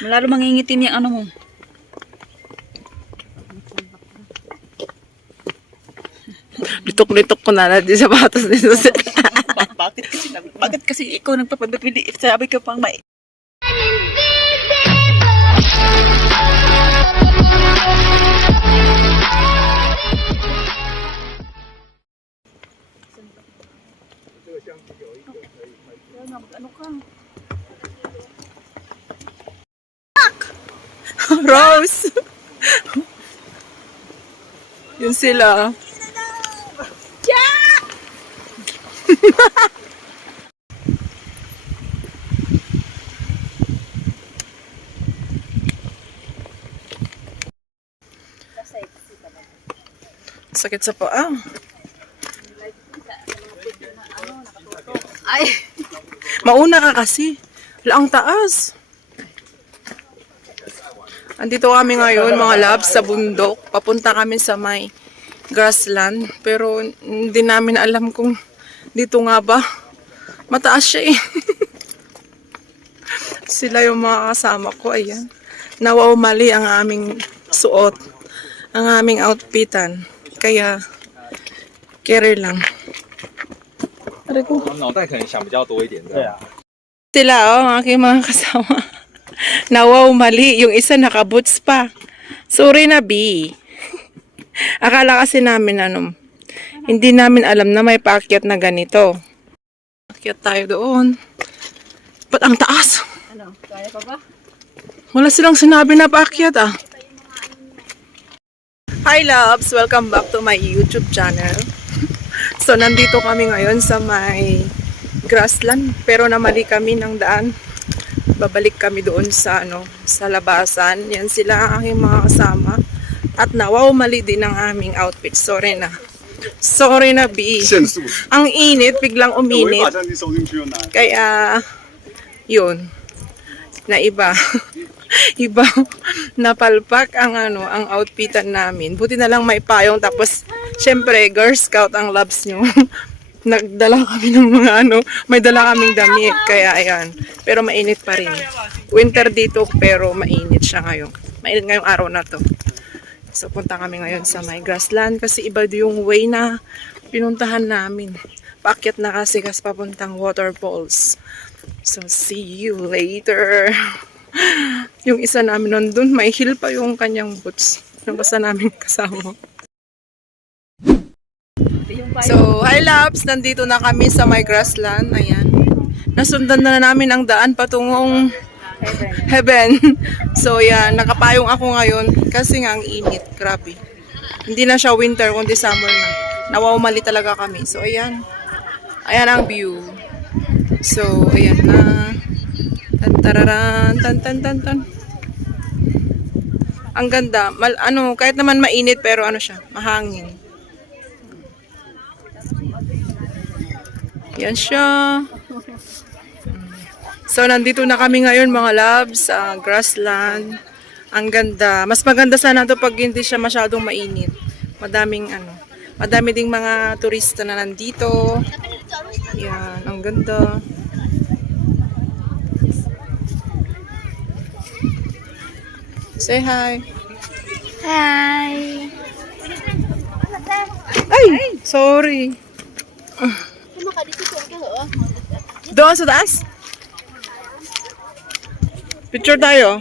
Lalo mangingitim yung ano mo. Litok-litok ko na di sapatos nito. Bakit kasi ikaw nagpapabili? Sabi ko pang may... Ano ka? Rose! Yun sila. Sakit sa paa. Ay! Mauna ka kasi. Wala ang taas. Andito kami ngayon, mga labs, sa bundok. Papunta kami sa may grassland. Pero hindi namin alam kung dito nga ba. Mataas siya eh. Sila yung mga kasama ko. Ayan. Nawaw mali ang aming suot. Ang aming outfitan. Kaya, carry lang. Aray ko. 脑袋可能想比较多一点，对啊。 Sila, oh, ang aking mga kasama. Nawaw mali. Yung isa nakaboots pa. Sorry na, B. Akala kasi namin, hindi namin alam na may paakyat na ganito. Paakyat tayo doon. Ba't ang taas? Ano? Kaya pa ba? Wala silang sinabi na paakyat, ah. Hi, loves! Welcome back to my YouTube channel. So, nandito kami ngayon sa may grassland. Pero namali kami ng daan. Babalik kami doon sa, sa labasan. Yan sila ang aking mga kasama. At nawaw mali din ang aming outfit. Sorry na. Sorry na, B. 限速， Ang init, biglang 违 uminit. 法相机收进去又拿。 Kaya, yun. Na iba. Iba. Napalpak ang ang outfitan namin. Buti na lang may payong. Tapos, syempre, Girl Scout ang labs nyo. Nagdala kami ng mga may dala kaming damit. Kaya, ayan. Pero mainit pa rin. Winter dito, pero mainit siya ngayon. Mainit ngayong araw na to. So, punta kami ngayon sa may grassland kasi iba yung way na pinuntahan namin. Paakyat na kasi papuntang waterfalls. So, see you later. Yung isa namin nandun, may heel pa yung kanyang boots. Yung basta namin kasama. So, hi loves! Nandito na kami sa my grassland. Ayan. Nasundan na namin ang daan patungong heaven. So, yan. Nakapayong ako ngayon kasi nga ang init. Grabe. Hindi na siya winter, kundi summer na. Nawaw mali talaga kami. So, ayan. Ayan ang view. So, ayan na. Tantararan. Tan. Ang ganda. Kahit naman mainit, pero siya, mahangin. Yan siya. So, nandito na kami ngayon mga loves sa grassland. Ang ganda. Mas maganda sana ito pag hindi siya masyadong mainit. Madami ding mga turista na nandito. Yan, ang ganda. Say hi. Hi. Ay, sorry. Doon sa taas? Picture tayo.